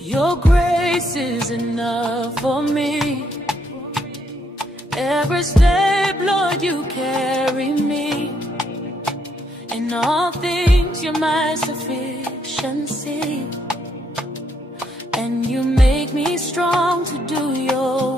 Your grace is enough for me. Every step, Lord, you carry me. In all things, you're my sufficiency. And you make me strong to do your